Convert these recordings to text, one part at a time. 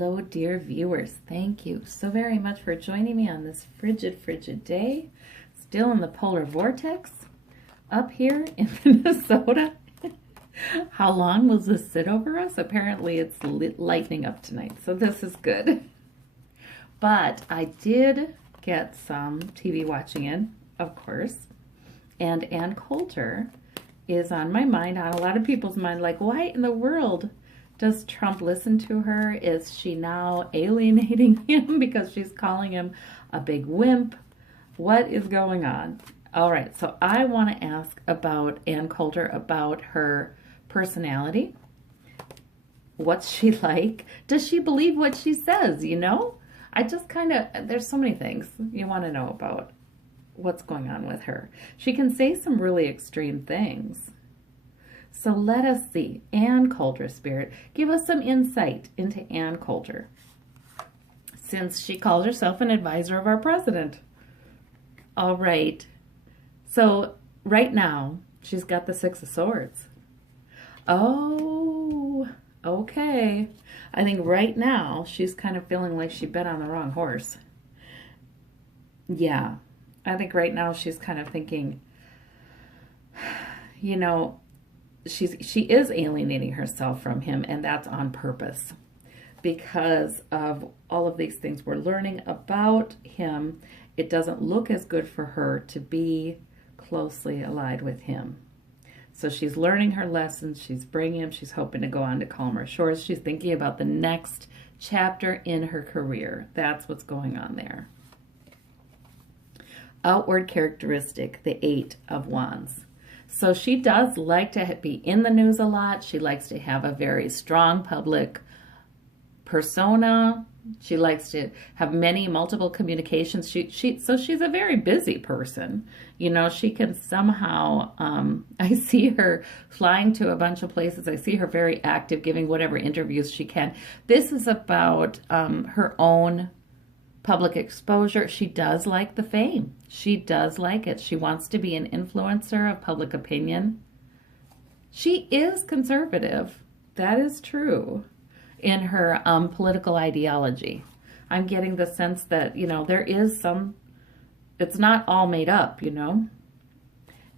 Hello, dear viewers. Thank you so very much for joining me on this frigid, frigid day. Still in the polar vortex up here in Minnesota. How long will this sit over us? Apparently it's lightening up tonight, so this is good. But I did get some TV watching in, of course, and Ann Coulter is on my mind, on a lot of people's mind, like, why in the world does Trump listen to her? Is she now alienating him because she's calling him a big wimp? What is going on? All right, so I want to ask about Ann Coulter, about her personality. What's she like? Does she believe what she says, you know? I just kind of, there's so many things you want to know about what's going on with her. She can say some really extreme things. So let us see. Ann Coulter, Spirit, give us some insight into Ann Coulter, since she calls herself an advisor of our president. All right. So right now, she's got the Six of Swords. Oh, okay. I think right now, she's kind of feeling like she bet on the wrong horse. Yeah. I think right now she's kind of thinking, you know, she is alienating herself from him, and that's on purpose because of all of these things we're learning about him. It doesn't look as good for her to be closely allied with him. So she's learning her lessons. She's bringing him. She's hoping to go on to calmer shores. She's thinking about the next chapter in her career. That's what's going on there. Outward characteristic, the Eight of Wands. So she does like to be in the news a lot. She likes to have a very strong public persona. She likes to have multiple communications. So she's a very busy person. You know, she can somehow, I see her flying to a bunch of places. I see her very active, giving whatever interviews she can. This is about her own public exposure. She does like the fame. She does like it. She wants to be an influencer of public opinion. She is conservative. That is true in her political ideology. I'm getting the sense that, you know, there is some, it's not all made up, you know.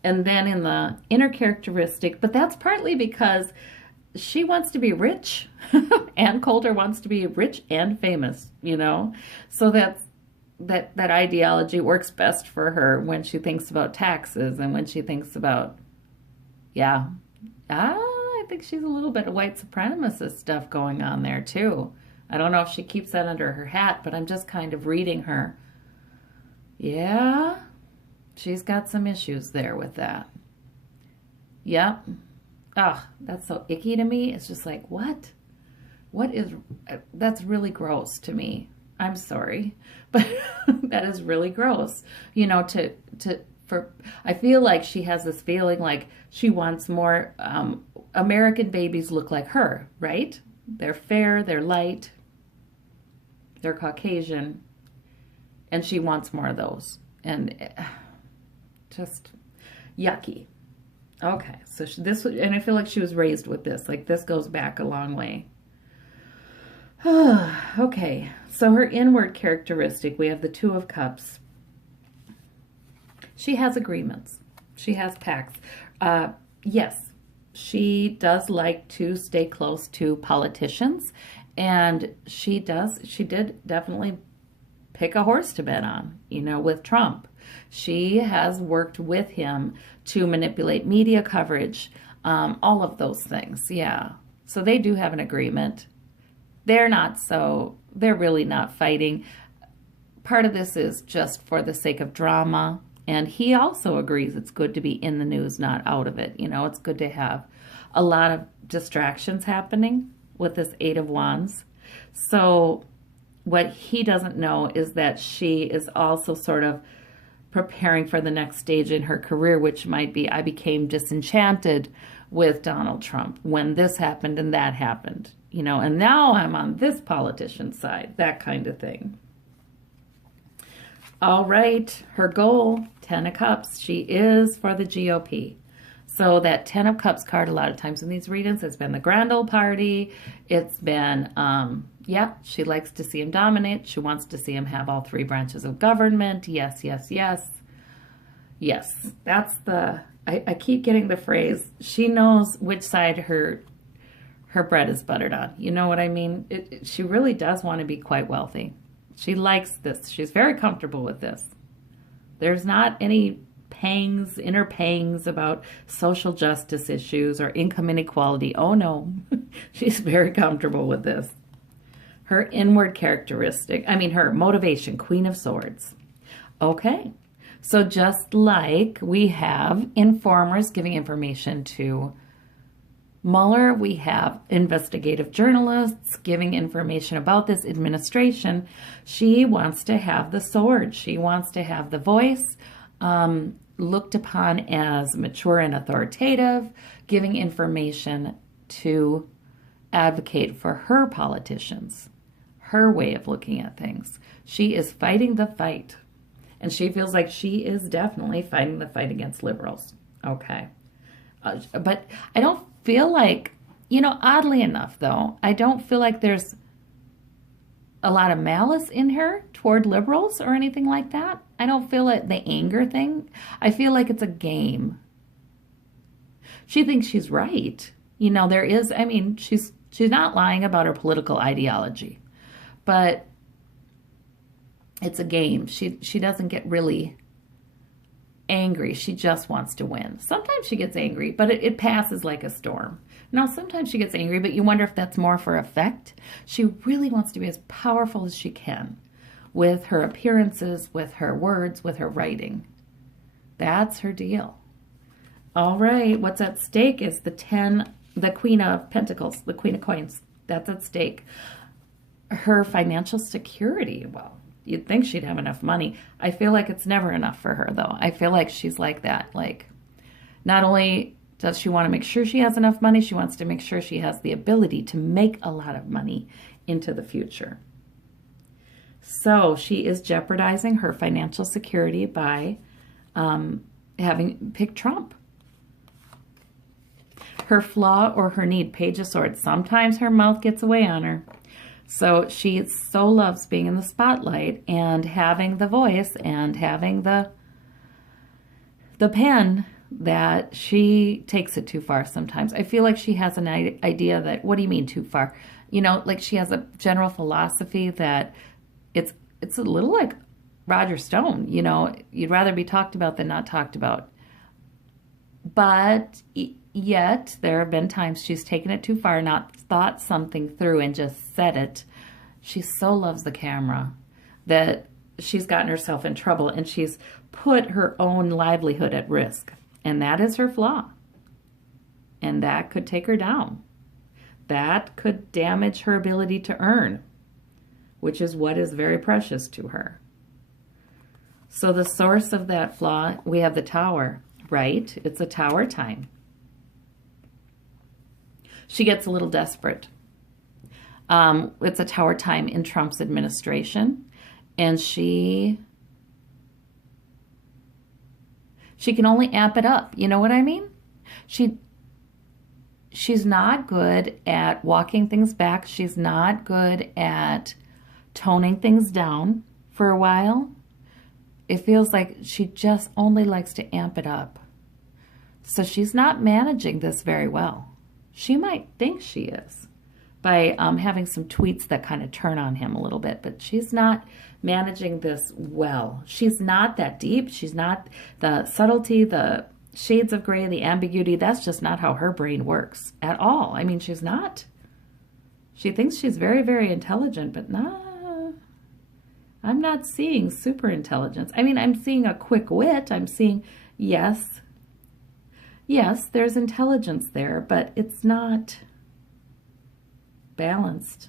And then in the inner characteristic, but that's partly because she wants to be rich. Ann Coulter wants to be rich and famous, you know. So that ideology works best for her when she thinks about taxes and when she thinks about, yeah. I think she's a little bit of white supremacist stuff going on there too. I don't know if she keeps that under her hat, but I'm just kind of reading her. Yeah, she's got some issues there with that. Yep. Oh, that's so icky to me. It's just like, what? What is, that's really gross to me. I'm sorry, but that is really gross. You know, I feel like she has this feeling like she wants more, American babies look like her, right? They're fair, they're light, they're Caucasian, and she wants more of those. And just yucky. Okay, so and I feel like she was raised with this. Like, this goes back a long way. Okay, so her inward characteristic, we have the Two of Cups. She has agreements. She has pacts. Yes, she does like to stay close to politicians, and she did definitely pick a horse to bet on, you know, with Trump. She has worked with him to manipulate media coverage, all of those things, yeah. So they do have an agreement. They're really not fighting. Part of this is just for the sake of drama, and he also agrees it's good to be in the news, not out of it. You know, it's good to have a lot of distractions happening with this Eight of Wands. So what he doesn't know is that she is also sort of preparing for the next stage in her career, which might be, I became disenchanted with Donald Trump when this happened and that happened, you know, and now I'm on this politician's side, that kind of thing. All right, her goal, 10 of Cups, she is for the GOP. So that Ten of Cups card, a lot of times in these readings, it's been the grand old party. It's been, yeah, she likes to see him dominate. She wants to see him have all three branches of government. Yes, yes, yes. Yes, that's the, I keep getting the phrase, she knows which side her bread is buttered on. You know what I mean? She really does want to be quite wealthy. She likes this. She's very comfortable with this. There's not any pangs, inner pangs about social justice issues or income inequality. Oh no, she's very comfortable with this. Her inward characteristic, her motivation, Queen of Swords. Okay, so just like we have informers giving information to Mueller, we have investigative journalists giving information about this administration. She wants to have the sword. She wants to have the voice, looked upon as mature and authoritative, giving information to advocate for her politicians, her way of looking at things. She is fighting the fight, and she feels like she is definitely fighting the fight against liberals. Okay. But I don't feel like, oddly enough, though, I don't feel like there's a lot of malice in her toward liberals or anything like that. I don't feel like the anger thing. I feel like it's a game. She thinks she's right. There is, she's not lying about her political ideology, but it's a game. She doesn't get really angry. She just wants to win. Sometimes she gets angry, but it passes like a storm. Now, sometimes she gets angry, but you wonder if that's more for effect. She really wants to be as powerful as she can with her appearances, with her words, with her writing. That's her deal. All right, what's at stake is the Queen of Pentacles, the Queen of Coins. That's at stake. Her financial security. Well, you'd think she'd have enough money. I feel like it's never enough for her, though. I feel like she's like that. Like, not only does she want to make sure she has enough money, she wants to make sure she has the ability to make a lot of money into the future. So she is jeopardizing her financial security by having picked Trump. Her flaw or her need, Page of Swords. Sometimes her mouth gets away on her. So she so loves being in the spotlight and having the voice and having the pen that she takes it too far sometimes. I feel like she has an idea that, what do you mean too far? Like she has a general philosophy that it's a little like Roger Stone, you'd rather be talked about than not talked about. But yet there have been times she's taken it too far, not thought something through and just said it. She so loves the camera that she's gotten herself in trouble and she's put her own livelihood at risk. And that is her flaw. And that could take her down. That could damage her ability to earn, which is what is very precious to her. So the source of that flaw, we have the Tower, right? It's a Tower time. She gets a little desperate. It's a Tower time in Trump's administration, and she can only amp it up. You know what I mean? She's not good at walking things back. She's not good at toning things down for a while. It feels like she just only likes to amp it up. So she's not managing this very well. She might think she is by having some tweets that kind of turn on him a little bit, but she's not managing this well. She's not that deep. She's not the subtlety, the shades of gray, the ambiguity. That's just not how her brain works at all. She's not. She thinks she's very, very intelligent, but nah, I'm not seeing super intelligence. I'm seeing a quick wit. I'm seeing, yes, there's intelligence there, but it's not balanced.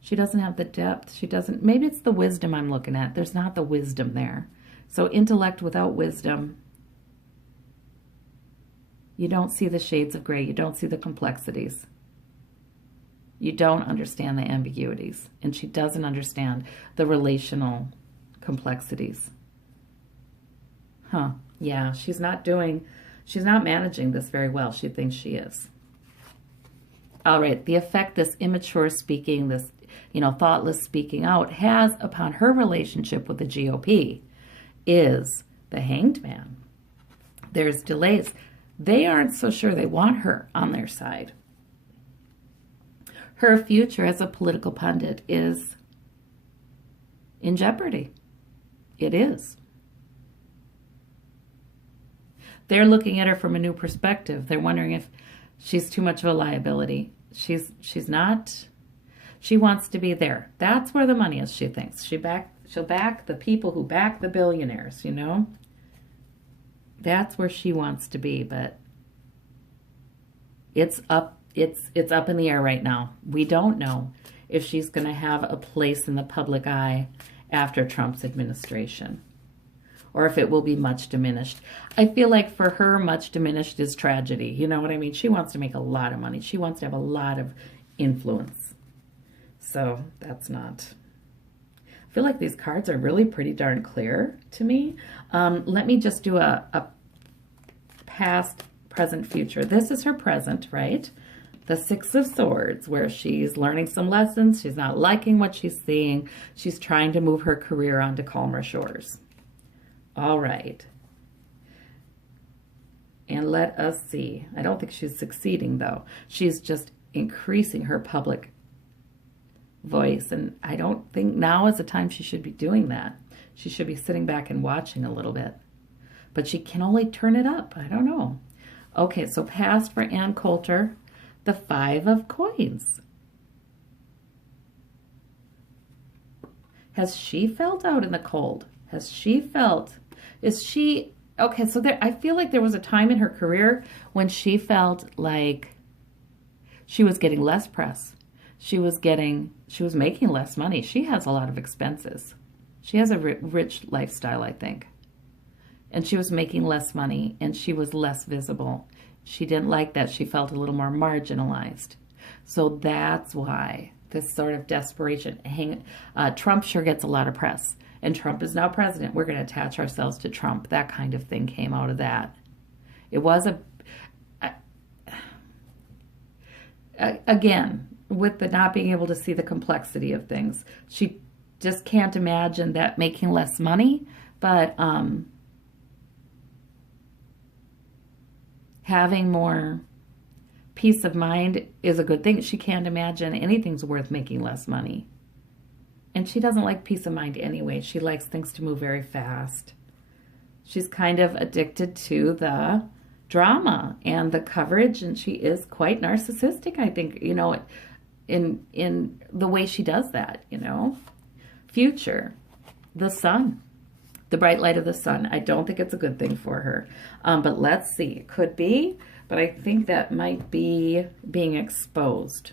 She doesn't have the depth. Maybe it's the wisdom I'm looking at. There's not the wisdom there. So intellect without wisdom, you don't see the shades of gray. You don't see the complexities. You don't understand the ambiguities. And she doesn't understand the relational complexities. Yeah, she's not doing She's not managing this very well. She thinks she is. All right, the effect this immature speaking, this, thoughtless speaking out has upon her relationship with the GOP is the Hanged Man. There's delays. They aren't so sure they want her on their side. Her future as a political pundit is in jeopardy. It is. They're looking at her from a new perspective. They're wondering if she's too much of a liability. She's not. She wants to be there. That's where the money is, she thinks. She'll back the people who back the billionaires, That's where she wants to be, but it's up in the air right now. We don't know if she's going to have a place in the public eye after Trump's administration, or if it will be much diminished. I feel like for her, much diminished is tragedy. You know what I mean? She wants to make a lot of money. She wants to have a lot of influence. So that's not... I feel like these cards are really pretty darn clear to me. Let me just do a past, present, future. This is her present, right? The Six of Swords, where she's learning some lessons. She's not liking what she's seeing. She's trying to move her career onto calmer shores. All right. And let us see. I don't think she's succeeding, though. She's just increasing her public voice, and I don't think now is the time she should be doing that. She should be sitting back and watching a little bit. But she can only turn it up. I don't know. Okay, so past for Ann Coulter, the Five of Coins. Has she felt out in the cold? Has she felt... Is she... Okay, so there, I feel like there was a time in her career when she felt like she was getting less press. She was making less money. She has a lot of expenses. She has a rich lifestyle, I think. And she was making less money, and she was less visible. She didn't like that. She felt a little more marginalized. So that's why this sort of desperation. Trump sure gets a lot of press, and Trump is now president. We're going to attach ourselves to Trump. That kind of thing came out of that. It was again, with the not being able to see the complexity of things. She just can't imagine that making less money, but having more peace of mind is a good thing. She can't imagine anything's worth making less money. And she doesn't like peace of mind anyway. She likes things to move very fast. She's kind of addicted to the drama and the coverage, and she is quite narcissistic, I think, in the way she does that, Future, the sun, the bright light of the sun. I don't think it's a good thing for her. But let's see. It could be, but I think that might be being exposed.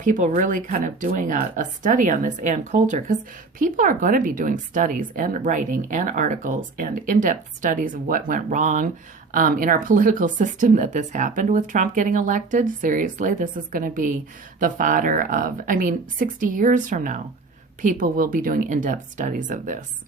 People really kind of doing a study on this Ann Coulter, because people are going to be doing studies and writing and articles and in-depth studies of what went wrong in our political system that this happened with Trump getting elected. Seriously, this is going to be the fodder of, 60 years from now, people will be doing in-depth studies of this.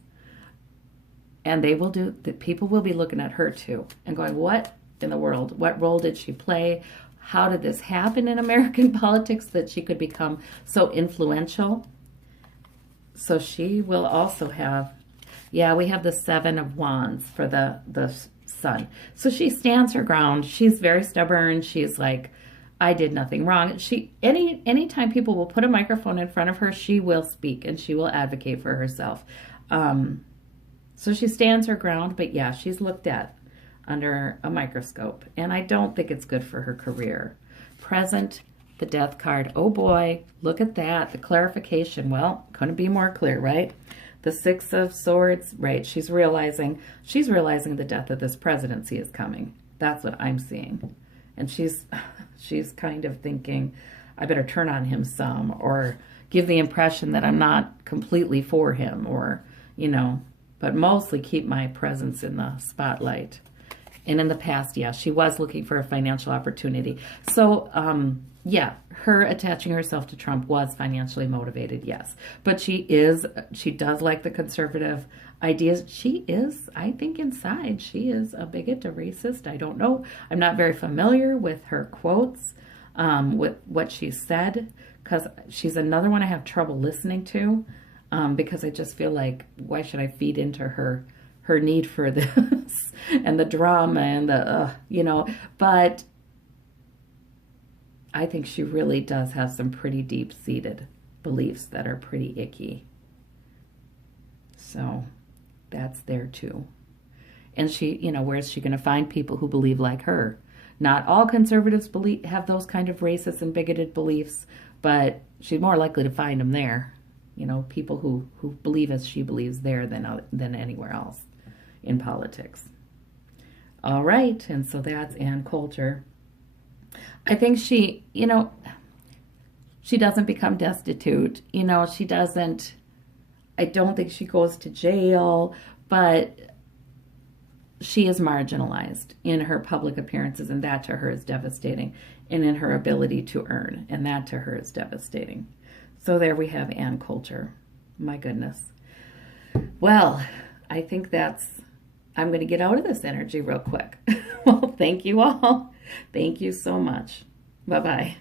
And people will be looking at her too and going, what in the world? What role did she play? How did this happen in American politics that she could become so influential? So she will also have, we have the Seven of Wands for the sun. So she stands her ground. She's very stubborn. She's like, I did nothing wrong. Anytime people will put a microphone in front of her, she will speak and she will advocate for herself. So she stands her ground, but she's looked at under a microscope, and I don't think it's good for her career. Present, the Death card. Oh boy, look at that. The clarification. Well, couldn't be more clear, right? The Six of Swords, right? She's realizing the death of this presidency is coming. That's what I'm seeing. And she's kind of thinking, I better turn on him some, or give the impression that I'm not completely for him, or, but mostly keep my presence in the spotlight. And in the past, she was looking for a financial opportunity. So, Yeah, her attaching herself to Trump was financially motivated, yes. But she does like the conservative ideas. She is, I think inside, she is a bigot, a racist. I don't know. I'm not very familiar with her quotes, with what she said, because she's another one I have trouble listening to, because I just feel like, why should I feed into her need for this and the drama and but I think she really does have some pretty deep-seated beliefs that are pretty icky. So that's there too. And she, where's she going to find people who believe like her? Not all conservatives have those kind of racist and bigoted beliefs, but she's more likely to find them there. People who believe as she believes there than anywhere else in politics. All right, and so that's Ann Coulter. I think she doesn't become destitute. She doesn't, I don't think she goes to jail, but she is marginalized in her public appearances, and that to her is devastating, and in her ability to earn, and that to her is devastating. So there we have Ann Coulter. My goodness. Well, I think I'm going to get out of this energy real quick. Well, thank you all. Thank you so much. Bye-bye.